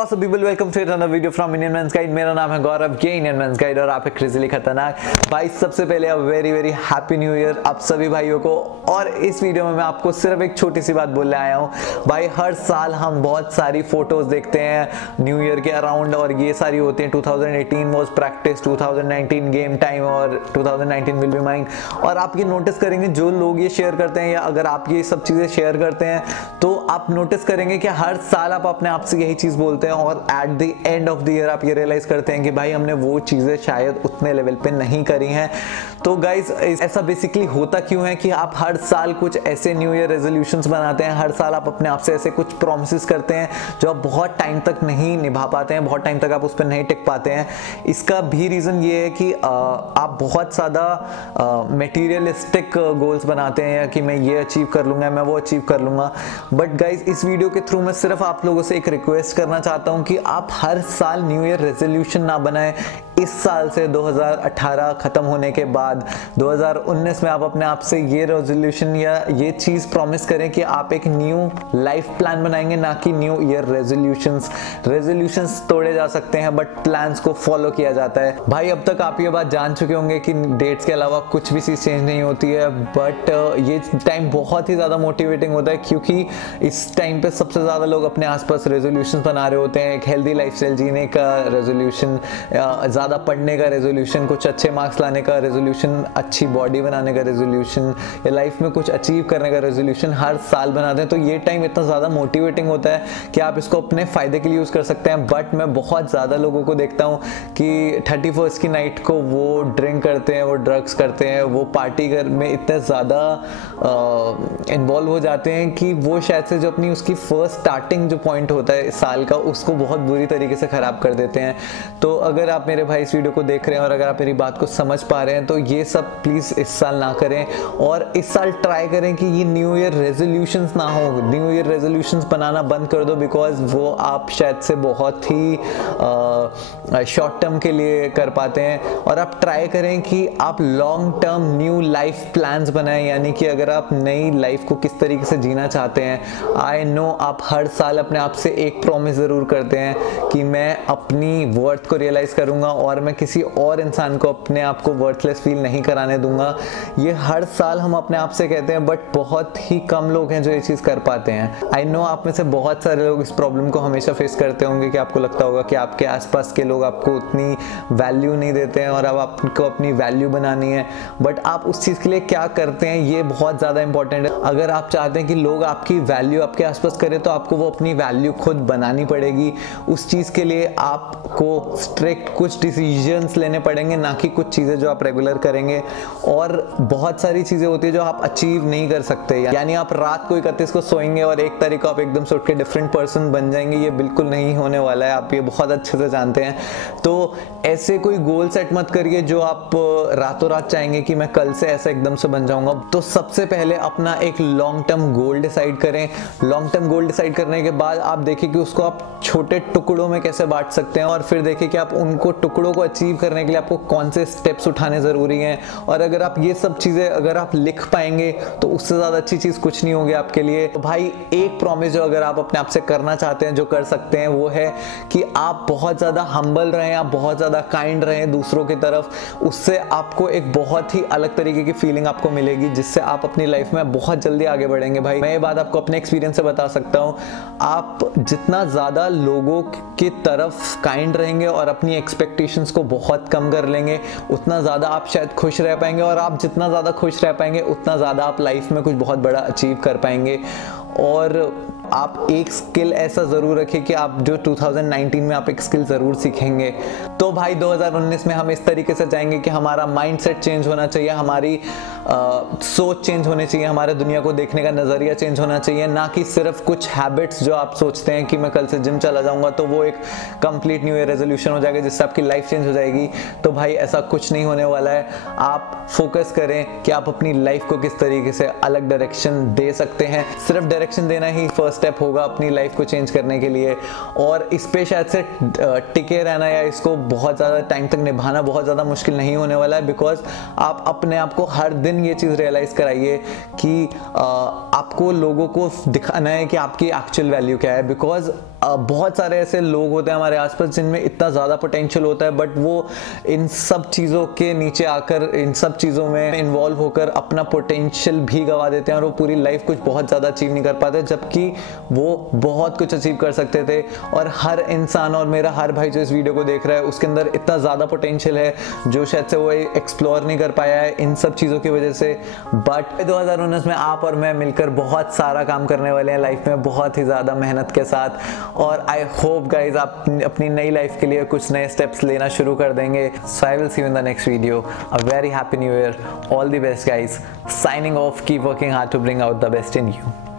What's up people, welcome to another video from Indian men's guide. मेरा नाम है गौरव, ये इंडियन मेंस गाइड और आप एक क्रेज़ीली खतरनाक भाई। सबसे पहले a very very happy new year आप सभी भाइयों को। और इस वीडियो में मैं आपको सिर्फ एक छोटी सी बात बोलने आया हूँ भाई। हर साल हम बहुत सारी फोटोज देखते हैं न्यू ईयर के अराउंड, और ये सारी होती हैं 2018 वाज प्रैक्टिस, 2019 गेम टाइम और 2019 विल बी माइन। और आप ये नोटिस करेंगे जो लोग ये शेयर करते हैं, या अगर आप ये सब चीज़ें शेयर करते हैं तो आप नोटिस करेंगे कि हर साल आप अपने आप से यही चीज़ बोलते हैं, और at the end of the year आप ये रियलाइज करते हैं कि भाई हमने वो चीज़ें शायद उतने लेवल पे नहीं करी हैं। तो गाइज ऐसा बेसिकली होता क्यों है कि आप हर साल कुछ ऐसे न्यू ईयर रेजोल्यूशंस बनाते हैं, हर साल आप अपने आप से ऐसे कुछ प्रॉमिसेस करते हैं जो आप बहुत टाइम तक नहीं निभा पाते हैं, बहुत टाइम तक आप उस पर नहीं टिक पाते हैं। इसका भी रीज़न ये है कि आप बहुत ज़्यादा मटेरियलिस्टिक गोल्स बनाते हैं, या कि मैं ये अचीव कर लूँगा, मैं वो अचीव कर लूँगा। बट गाइज इस वीडियो के थ्रू मैं सिर्फ आप लोगों से एक रिक्वेस्ट करना चाहता हूँ कि आप हर साल न्यू ईयर रेजोल्यूशन ना बनाएं। इस साल से 2018 खत्म होने के बाद 2019 में आप अपने आप से ये रेजोल्यूशन या ये चीज़ प्रॉमिस करें कि आप एक न्यू लाइफ प्लान बनाएंगे, ना कि न्यू ईयर रेजोल्यूशंस तोड़े जा सकते हैं बट प्लान्स को फॉलो किया जाता है। भाई अब तक आप ये बात जान चुके होंगे कि डेट्स के अलावा कुछ भी चीज़ चेंज नहीं होती है, बट ये टाइम बहुत ही ज़्यादा मोटिवेटिंग होता है, क्योंकि इस टाइम पे सबसे ज़्यादा लोग अपने आसपास रेजोल्यूशन बना रहे होते हैं। एक हेल्दी लाइफस्टाइल जीने का रेजोल्यूशन, ज़्यादा पढ़ने का रेजोल्यूशन, कुछ अच्छे मार्क्स लाने का रेजोल्यूशन, अच्छी बॉडी बनाने का रेजोल्यूशन, या लाइफ में कुछ अचीव करने का रेजोल्यूशन हर साल बनाते हैं। तो ये टाइम इतना ज़्यादा मोटिवेटिंग होता है कि आप इसको अपने फ़ायदे के लिए यूज़ कर सकते हैं। बट मैं बहुत ज़्यादा लोगों को देखता हूँ कि 31st की नाइट को वो ड्रिंक करते हैं, वो ड्रग्स करते हैं, वो पार्टी में इतने ज़्यादा इन्वॉल्व हो जाते हैं कि वो शायद से जो अपनी उसकी फर्स्ट स्टार्टिंग जो पॉइंट होता है साल का, उसको बहुत बुरी तरीके से ख़राब कर देते हैं। तो अगर आप मेरे भाई इस वीडियो को देख रहे हैं और अगर आप मेरी बात को समझ पा रहे हैं तो ये सब प्लीज़ इस साल ना करें, और इस साल ट्राई करें कि ये न्यू ईयर रेजोल्यूशंस ना हो। न्यू ईयर रेजोल्यूशंस बनाना बंद कर दो, बिकॉज वो आप शायद से बहुत ही शॉर्ट टर्म के लिए कर पाते हैं। और आप ट्राई करें कि आप long term new life plans बनाएं, यानी कि अगर आप नई लाइफ को किस तरीके से जीना चाहते हैं। आई नो आप हर साल अपने आप से एक प्रॉमिस ज़रूर करते हैं कि मैं अपनी वर्थ को रियलाइज़ करूँगा और मैं किसी और इंसान को अपने आप को वर्थलेस फील नहीं कराने दूंगा। ये हर साल हम अपने आप से कहते हैं, बट बहुत ही कम लोग हैं जो ये चीज़ कर पाते हैं। आई नो आप में से बहुत सारे लोग इस प्रॉब्लम को हमेशा फेस करते होंगे कि आपको लगता होगा कि आपके आसपास के लोग आपको उतनी वैल्यू नहीं देते हैं और अब आपको अपनी वैल्यू बनानी है। बट आप उस चीज़ के लिए क्या करते हैं, ये बहुत ज़्यादा इंपॉर्टेंट है। अगर आप चाहते हैं कि लोग आपकी वैल्यू आपके आसपास करें, तो आपको वो अपनी वैल्यू खुद बनानी पड़ेगी। उस चीज़ के लिए आपको स्ट्रिक्ट कुछ डिसीजंस लेने पड़ेंगे, ना कि कुछ चीज़ें जो आप रेगुलर करेंगे। और बहुत सारी चीज़ें होती है जो आप अचीव नहीं कर सकते, यानी आप रात को 31 को सोएंगे और 1 तारीख को आप एकदम से उठ के डिफरेंट पर्सन बन जाएंगे। ये बिल्कुल नहीं होने वाला है, आप ये बहुत अच्छे से जानते हैं। तो ऐसे कोई गोल सेट मत करिए जो आप रातों रात चाहेंगे कि मैं कल से ऐसा एकदम से बन जाऊंगा। तो सबसे पहले अपना एक लॉन्ग टर्म गोल डिसाइड करें। लॉन्ग टर्म गोल डिसाइड करने के बाद आप देखिए कि उसको आप छोटे टुकड़ों में कैसे बांट सकते हैं, और फिर देखिए कि आप उनको टुकड़ों को अचीव करने के लिए आपको कौन से स्टेप्स उठाने ज़रूरी हैं। और अगर आप ये सब चीज़ें अगर आप लिख पाएंगे तो उससे ज़्यादा अच्छी चीज़ कुछ नहीं होगी आपके लिए। तो भाई एक प्रॉमिस जो अगर आप अपने आप से करना चाहते हैं, जो कर सकते हैं, वो है कि आप बहुत ज़्यादा हम्बल रहें, आप बहुत ज़्यादा काइंड रहें दूसरों की तरफ। उससे आपको एक बहुत ही अलग तरीके की फीलिंग आपको मिलेगी, जिससे आप अपनी लाइफ में बहुत जल्दी आगे बढ़ेंगे। भाई मैं ये बात आपको अपने एक्सपीरियंस से बता सकता हूँ। आप जितना ज़्यादा लोगों की तरफ काइंड रहेंगे और अपनी एक्सपेक्टेशंस को बहुत कम कर लेंगे, उतना ज़्यादा आप शायद खुश रह पाएंगे। और आप जितना ज़्यादा खुश रह पाएंगे, उतना ज़्यादा आप लाइफ में कुछ बहुत बड़ा अचीव कर पाएंगे। और आप एक स्किल ऐसा ज़रूर रखें कि आप जो 2019 में आप एक स्किल ज़रूर सीखेंगे। तो भाई 2019 में हम इस तरीके से जाएंगे कि हमारा माइंडसेट चेंज होना चाहिए, हमारी सोच चेंज होनी चाहिए, हमारे दुनिया को देखने का नज़रिया चेंज होना चाहिए, ना कि सिर्फ कुछ हैबिट्स जो आप सोचते हैं कि मैं कल से जिम चला जाऊंगा तो वो एक कंप्लीट न्यू ईयर रेजोल्यूशन हो जाएगा जिससे आपकी लाइफ चेंज हो जाएगी। तो भाई ऐसा कुछ नहीं होने वाला है। आप फोकस करें कि आप अपनी लाइफ को किस तरीके से अलग डायरेक्शन दे सकते हैं। सिर्फ डायरेक्शन देना ही फर्स्ट स्टेप होगा अपनी लाइफ को चेंज करने के लिए। और इस पे शायद से टिके रहना या इसको बहुत ज़्यादा टाइम तक निभाना बहुत ज़्यादा मुश्किल नहीं होने वाला है, बिकॉज आप अपने आप को हर दिन ये चीज़ रियलाइज़ कराइए कि आपको लोगों को दिखाना है कि आपकी एक्चुअल वैल्यू क्या है। बिकॉज बहुत सारे ऐसे लोग होते हैं हमारे आसपास जिनमें इतना ज़्यादा पोटेंशियल होता है, बट वो इन सब चीज़ों के नीचे आकर इन सब चीज़ों में इन्वॉल्व होकर अपना पोटेंशियल भी गवा देते हैं और वो पूरी लाइफ कुछ बहुत ज़्यादा अचीव नहीं कर पाते, जबकि वो बहुत कुछ अचीव कर सकते थे। और हर इंसान और मेरा हर भाई जो इस वीडियो को देख रहा है उसके अंदर इतना ज़्यादा पोटेंशियल है जो शायद से वो एक्सप्लोर नहीं कर पाया है इन सब चीज़ों की वजह से। बट 2019 में आप और मैं मिलकर बहुत सारा काम करने वाले हैं लाइफ में, बहुत ही ज़्यादा मेहनत के साथ। और आई होप गाइज आप अपनी नई लाइफ के लिए कुछ नए स्टेप्स लेना शुरू कर देंगे। So I will see you in the next video. A very happy new year, all the best guys, signing off, keep working hard to bring out the best in you.